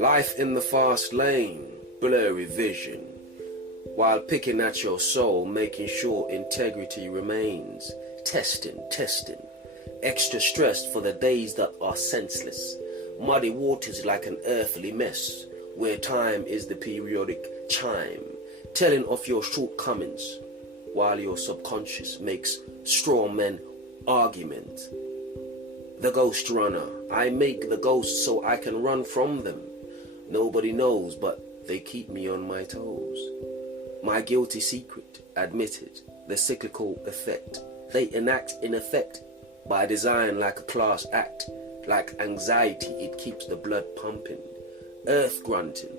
Life in the fast lane, blurry vision, while picking at your soul, making sure integrity remains. Testing, extra stressed for the days that are senseless. Muddy waters like an earthly mess, where time is the periodic chime, telling of your shortcomings, while your subconscious makes straw men argument. The ghost runner, I make the ghosts so I can run from them. Nobody knows, but they keep me on my toes. My guilty secret, admitted, the cyclical effect. They enact in effect by design like a class act. Like anxiety, it keeps the blood pumping. Earth grunting,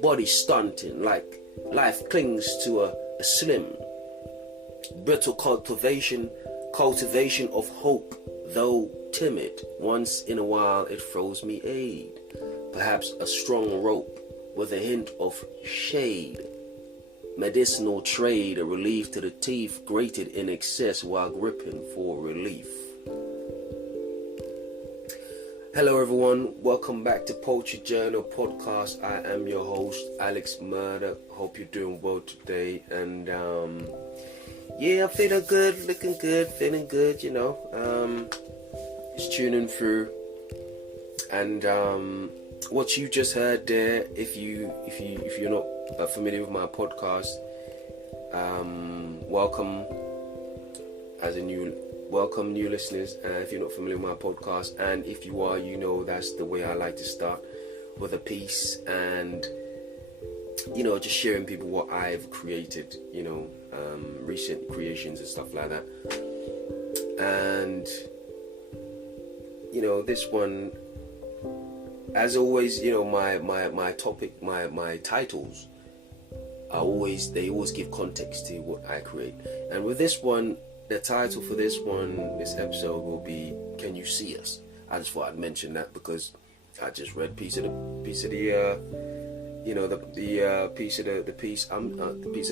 body stunting, like life clings to a slim. Brittle cultivation of hope, though timid. Once in a while it throws me aid. Perhaps a strong rope with a hint of shade. Medicinal trade, a relief to the teeth, grated in excess while gripping for relief. Hello everyone, welcome back to Poetry Journal Podcast. I am your host, Alex Murdoch. Hope you're doing well today. And I'm feeling good, looking good, feeling good, just tuning through. And what you just heard there, if you're not familiar with my podcast, welcome new listeners. If you're not familiar with my podcast, and if you are, that's the way I like to start, with a piece, and just sharing people what I've created, recent creations and stuff like that. And this one, as always, my topic, my titles they always give context to what I create. And with this one, the title for this episode will be "Can You See Us?" I just thought I'd mention that because I just read the piece of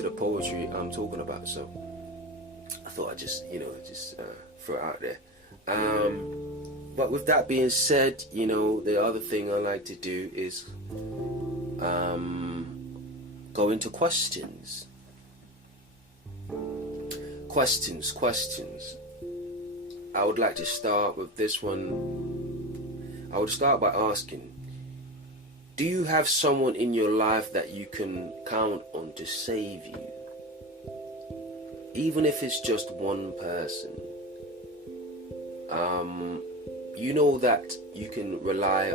the poetry I'm talking about. So I thought I'd just throw it out there. But with that being said, the other thing I like to do is go into questions. Questions. I would like to start with this one. I would start by asking, do you have someone in your life that you can count on to save you? Even if it's just one person. You know that you can rely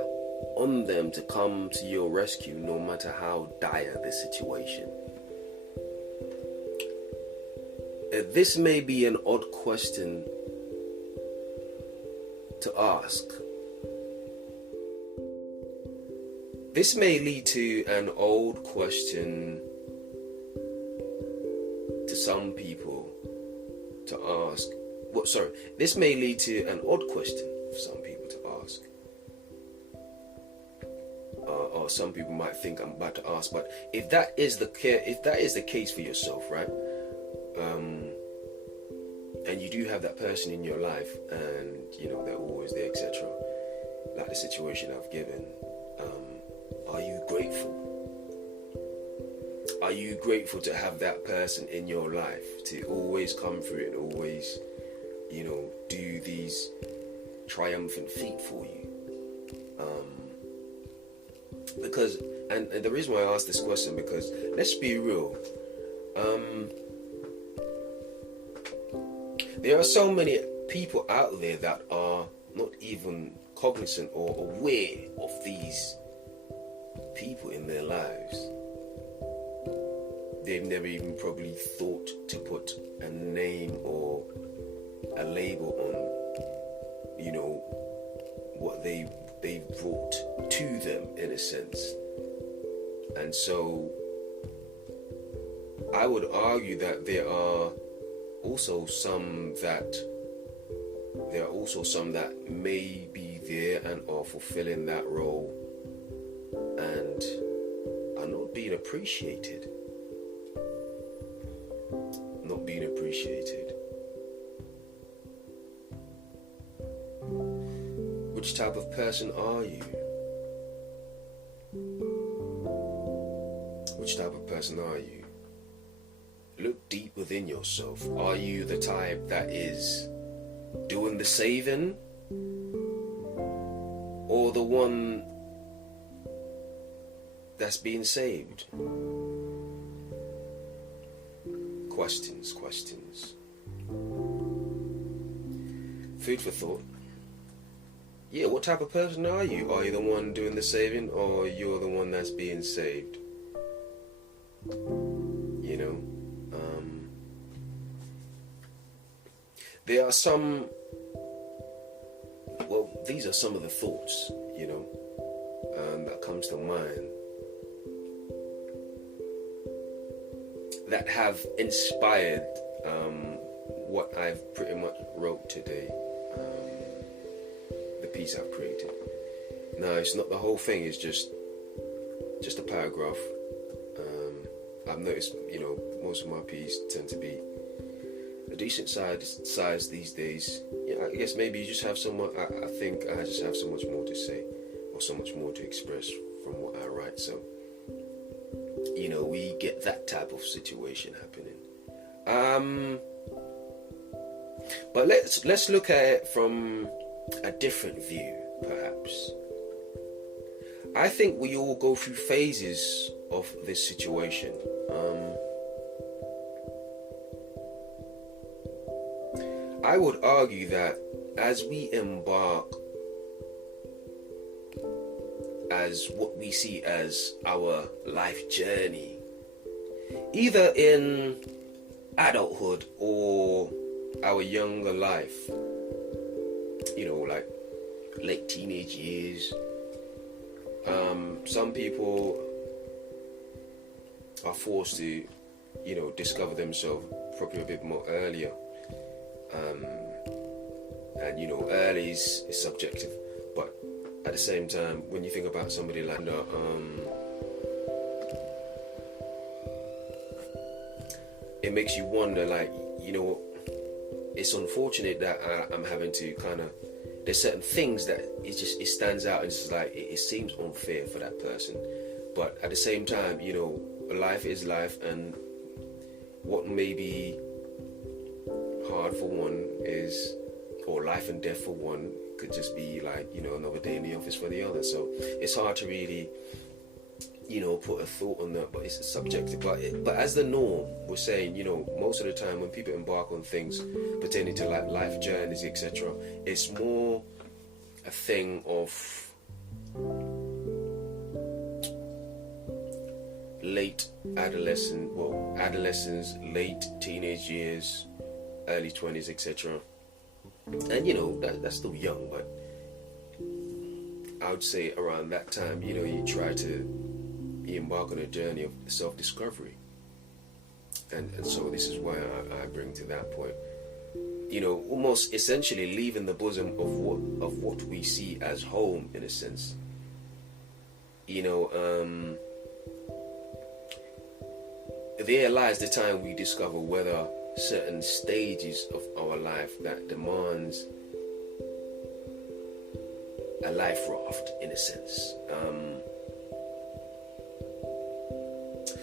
on them to come to your rescue no matter how dire the situation. This may be an odd question to ask. This may lead to an old question to some people to ask. This may lead to an odd question for some people to ask. Or some people might think I'm about to ask, but if that is the case for yourself, right? And you do have that person in your life, and they're always there, etc. Like the situation I've given. Are you grateful? Are you grateful to have that person in your life to always come through and always, do these triumphant feat for you? Because, and the reason why I asked this question, because let's be real, there are so many people out there that are not even cognizant or aware of these people in their lives. They've never even probably thought to put a name or a label on, what they brought to them, in a sense. And so I would argue that there are also some that may be there and are fulfilling that role and are not being appreciated. which type of person are you? Which type of person are you? Look deep within yourself. Are you the type that is doing the saving, or the one that's being saved? Questions. Food for thought. Yeah, what type of person are you? Are you the one doing the saving, or you're the one that's being saved? You know, there are some, well, these are some of the thoughts, you know, that comes to mind that have inspired what I've pretty much wrote today, the piece I've created. Now, it's not the whole thing, it's just a paragraph. I've noticed, you know, most of my pieces tend to be a decent size these days. Yeah, I guess maybe you just have so much, I think I just have so much more to say, or so much more to express from what I write. So, you know, we get that type of situation happening. But let's look at it from a different view, perhaps. I think we all go through phases of this situation. I would argue that as we embark as what we see as our life journey, either in adulthood or our younger life, you know, like late teenage years, some people are forced to, you know, discover themselves probably a bit more earlier. And, you know, early is subjective, but at the same time, when you think about somebody like it makes you wonder, like, you know, it's unfortunate that I'm having to kind of, there's certain things that it stands out, and it's just like it seems unfair for that person, but at the same time, you know, life is life, and what may be hard for one is, or life and death for one could just be like, you know, another day in the office for the other. So it's hard to really, you know, put a thought on that, but it's subjective. But as the norm, we're saying, you know, most of the time when people embark on things pertaining to like life journeys, etc., it's more a thing of late adolescence, late teenage years, early 20s, etc. And, you know, that's still young, but I would say around that time, you know, you embark on a journey of self-discovery. And so this is why I bring to that point, you know, almost essentially leaving the bosom of what we see as home, in a sense. You know, there lies the time we discover whether certain stages of our life that demands a life raft, in a sense,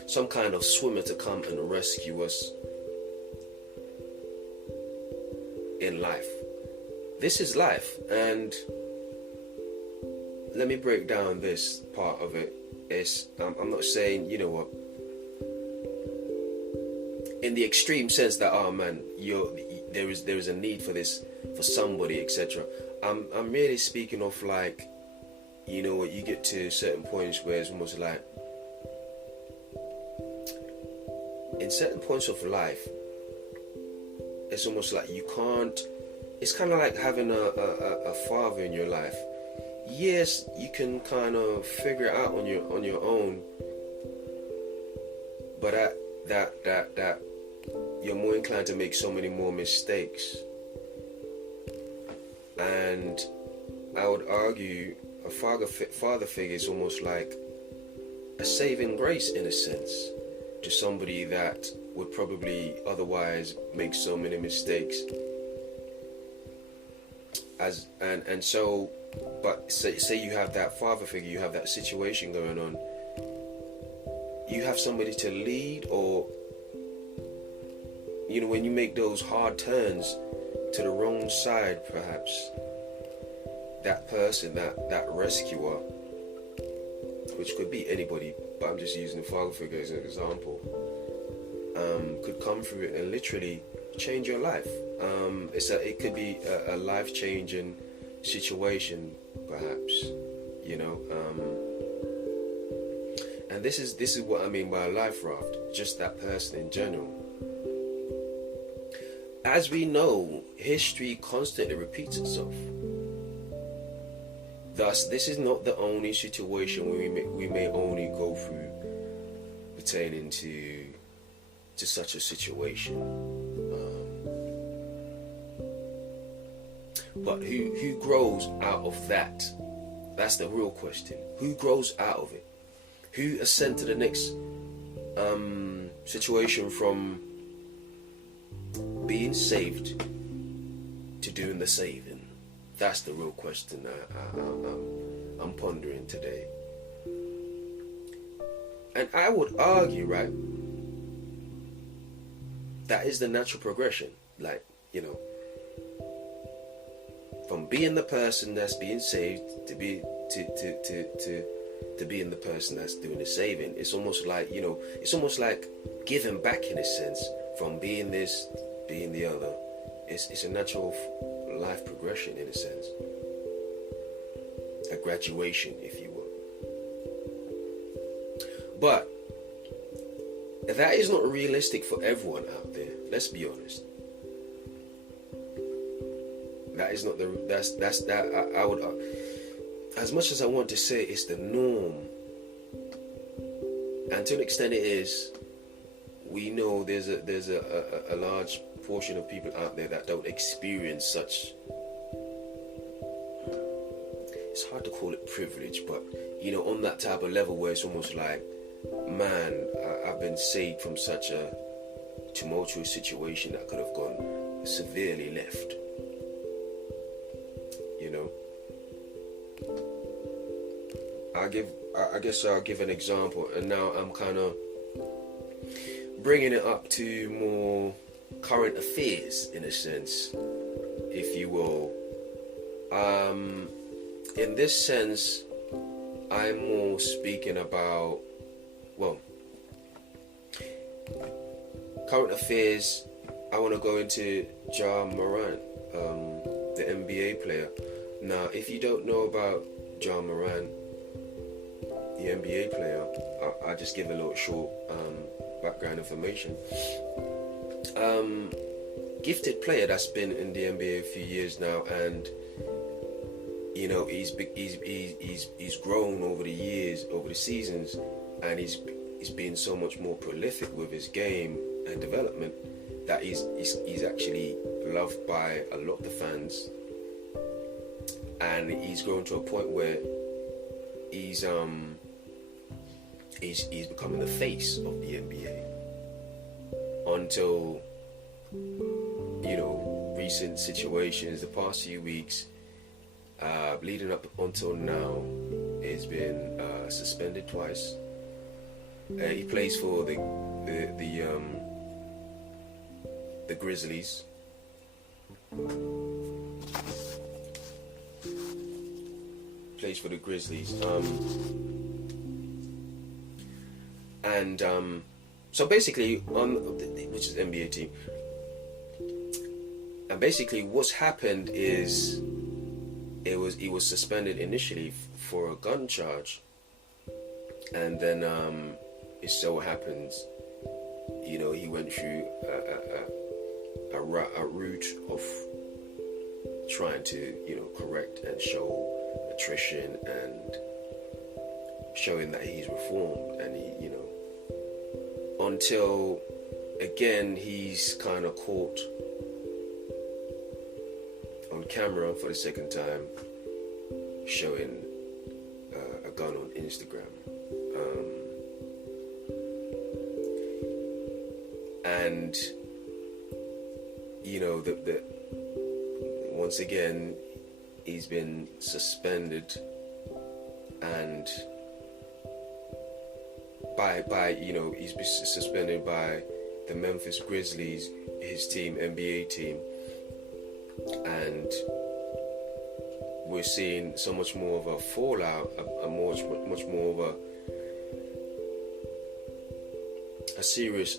some kind of swimmer to come and rescue us in life. This is life, and let me break down this part of it. I'm not saying, you know what, in the extreme sense that, oh man, there is a need for this for somebody, etc. I'm really speaking of, like, you know what, you get to certain points where it's almost like, in certain points of life, it's almost like you can't, it's kind of like having a father in your life. Yes, you can kind of figure it out on your own, but that you're more inclined to make so many more mistakes. And I would argue a father figure is almost like a saving grace, in a sense, to somebody that would probably otherwise make so many mistakes. So, but say you have that father figure, you have that situation going on, you have somebody to lead, or when you make those hard turns to the wrong side, perhaps that person, that rescuer, which could be anybody, but I'm just using the father figure as an example, could come through it and literally change your life. It could be a life-changing situation, perhaps, and this is what I mean by a life raft, just that person in general. As we know, history constantly repeats itself. Thus, this is not the only situation where we may only go through pertaining to such a situation. But who grows out of that? That's the real question. Who grows out of it? Who ascends to the next situation from being saved to doing the saving? That's the real question I'm pondering today. And I would argue, right, that is the natural progression. From being the person that's being saved to being the person that's doing the saving. It's almost like, giving back in a sense, from being this, being the other. It's a natural life progression in a sense. A graduation, if you will. But that is not realistic for everyone out there. Let's be honest. That is not I would, as much as I want to say it's the norm, and to an extent it is, we know there's a large portion of people out there that don't experience such, it's hard to call it privilege, but on that type of level where it's almost like, man, I've been saved from such a tumultuous situation that could have gone severely left. I guess I'll give an example, and now I'm kind of bringing it up to more current affairs in a sense, if you will. In this sense, I'm more speaking about, current affairs. I want to go into Ja Morant, the NBA player. Now, if you don't know about Ja Morant, the NBA player, I'll just give a little short background information. Gifted player that's been in the NBA a few years now, and he's grown over the years, over the seasons, and he's been so much more prolific with his game and development that he's actually loved by a lot of the fans, and he's grown to a point where he's becoming the face of the NBA until recent situations, the past few weeks leading up until now, he's been suspended twice. He plays for the Grizzlies. Plays for the Grizzlies. So basically, which is NBA team. And basically, what's happened is he was suspended initially for a gun charge, and then it so happens, he went through a route of trying to correct and show attrition and showing that he's reformed, and he until again he's kind of caught on camera for the second time showing a gun on Instagram, and the once again he's been suspended, and he's been suspended by the Memphis Grizzlies, his team, NBA team, and we're seeing so much more of a fallout, much more of a serious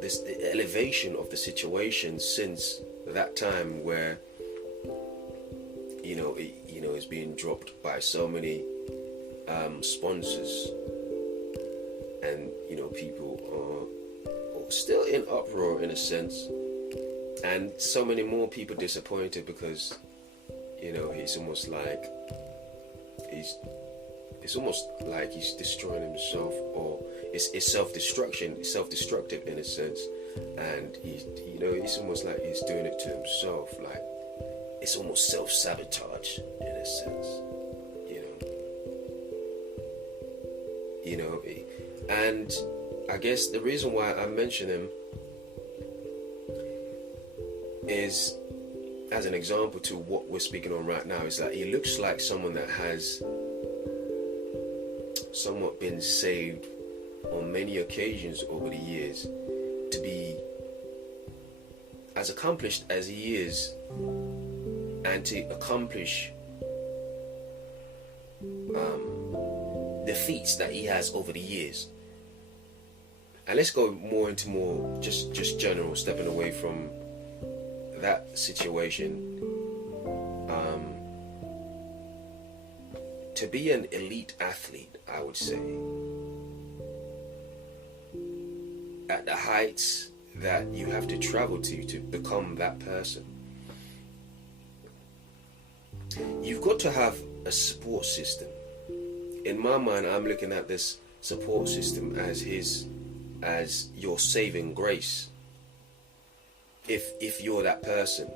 this elevation of the situation since that time, where it's being dropped by so many sponsors, and people are still in uproar in a sense, and so many more people disappointed because it's almost like he's destroying himself, or it's self-destruction. It's self-destructive in a sense, and it's almost like he's doing it to himself. Like, it's almost self-sabotage in a sense, and I guess the reason why I mention him is as an example to what we're speaking on right now. Is that he looks like someone that has somewhat been saved on many occasions over the years to be as accomplished as he is, and to accomplish the feats that he has over the years. And let's go into just general, stepping away from that situation. To be an elite athlete, I would say, at the heights that you have to travel to become that person, you've got to have a support system. In my mind, I'm looking at this support system as your saving grace. If you're that person,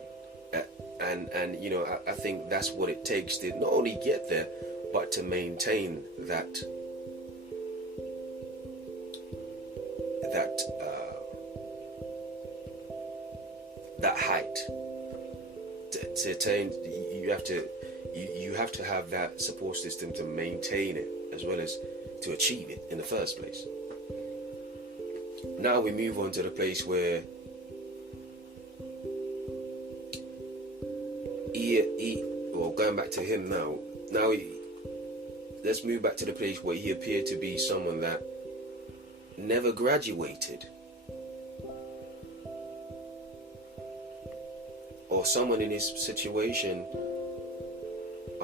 and I think that's what it takes to not only get there, but to maintain that height. To attain, you have to have that support system to maintain it, as well as to achieve it in the first place. Now we move on to the place where going back to him now. Let's move back to the place where he appeared to be someone that never graduated, or someone in his situation.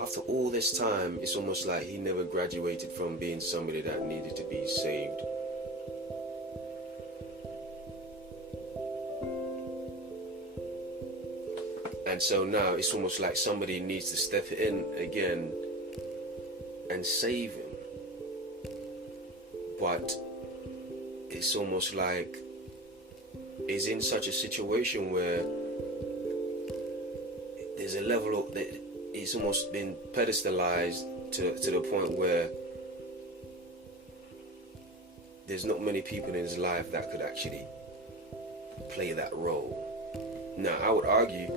After all this time, it's almost like he never graduated from being somebody that needed to be saved. And so now it's almost like somebody needs to step in again and save him. But it's almost like he's in such a situation where there's a level of that. It's almost been pedestalized to the point where there's not many people in his life that could actually play that role. Now, I would argue,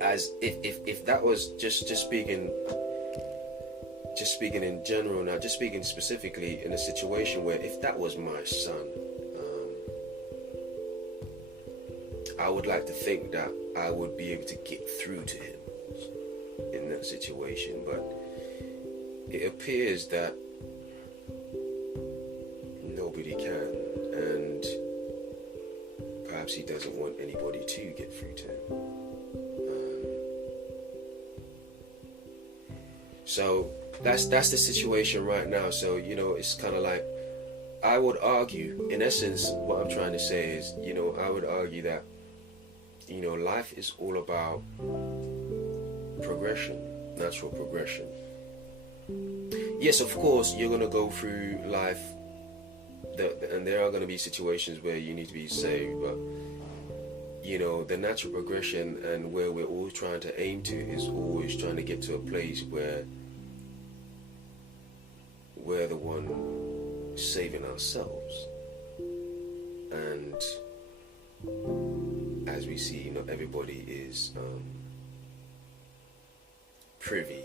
as if that was just speaking in general now, just speaking specifically in a situation where if that was my son, I would like to think that I would be able to get through to him in that situation, but it appears that nobody can, and perhaps he doesn't want anybody to get through to him. So that's the situation right now. So it's kind of like, I would argue, in essence, what I'm trying to say is, I would argue that life is all about progression, natural progression. Yes, of course, you're going to go through life, and there are going to be situations where you need to be saved, but, the natural progression and where we're all trying to aim to is always trying to get to a place where we're the one saving ourselves. And as we see, not everybody is privy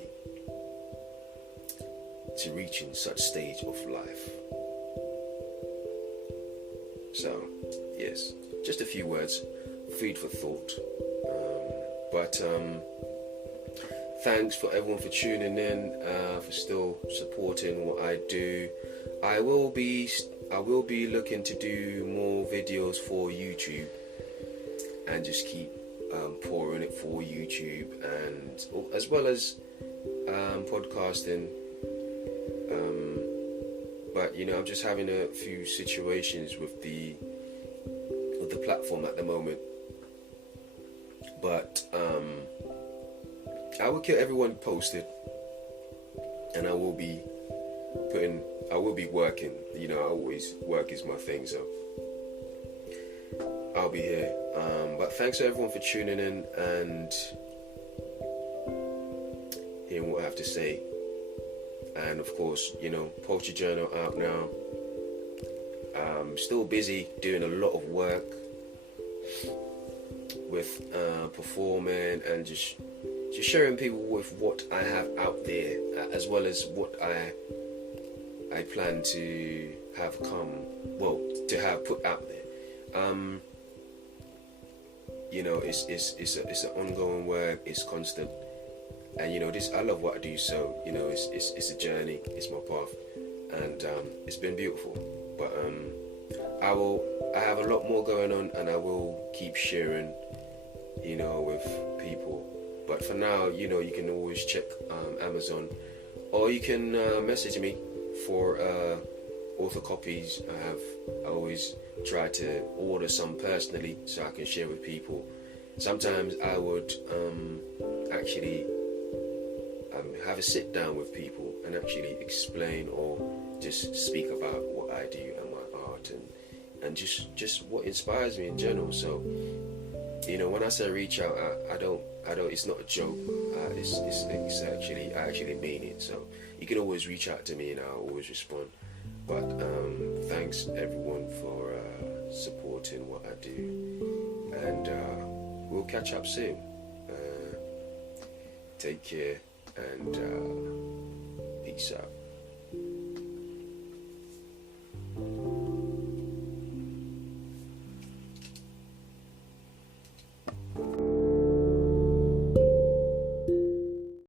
to reaching such stage of life. So, yes, just a few words, food for thought. But thanks for everyone for tuning in, for still supporting what I do. I will be looking to do more videos for YouTube and just keep pouring it for YouTube, and as well as podcasting. But I'm just having a few situations with the platform at the moment. But I will keep everyone posted, and I will be working. I always work is my thing, so I'll be here. But thanks to everyone for tuning in and hearing what I have to say. And of course, Poetry Journal out now. I'm still busy doing a lot of work with performing and just sharing people with what I have out there, as well as what I plan to have put out there. It's an ongoing work. It's constant, and I love what I do. So it's a journey. It's my path, and it's been beautiful. But I have a lot more going on, and I will keep sharing, with people. But for now, you can always check Amazon, or you can message me for author copies. I always try to order some personally so I can share with people. Sometimes I would actually have a sit down with people and actually explain or just speak about what I do and my art and just what inspires me in general. So when I say reach out, I don't. It's not a joke. It's actually, I actually mean it. So you can always reach out to me, and I'll always respond. But thanks everyone for supporting what I do, and we'll catch up soon. Take care and peace out.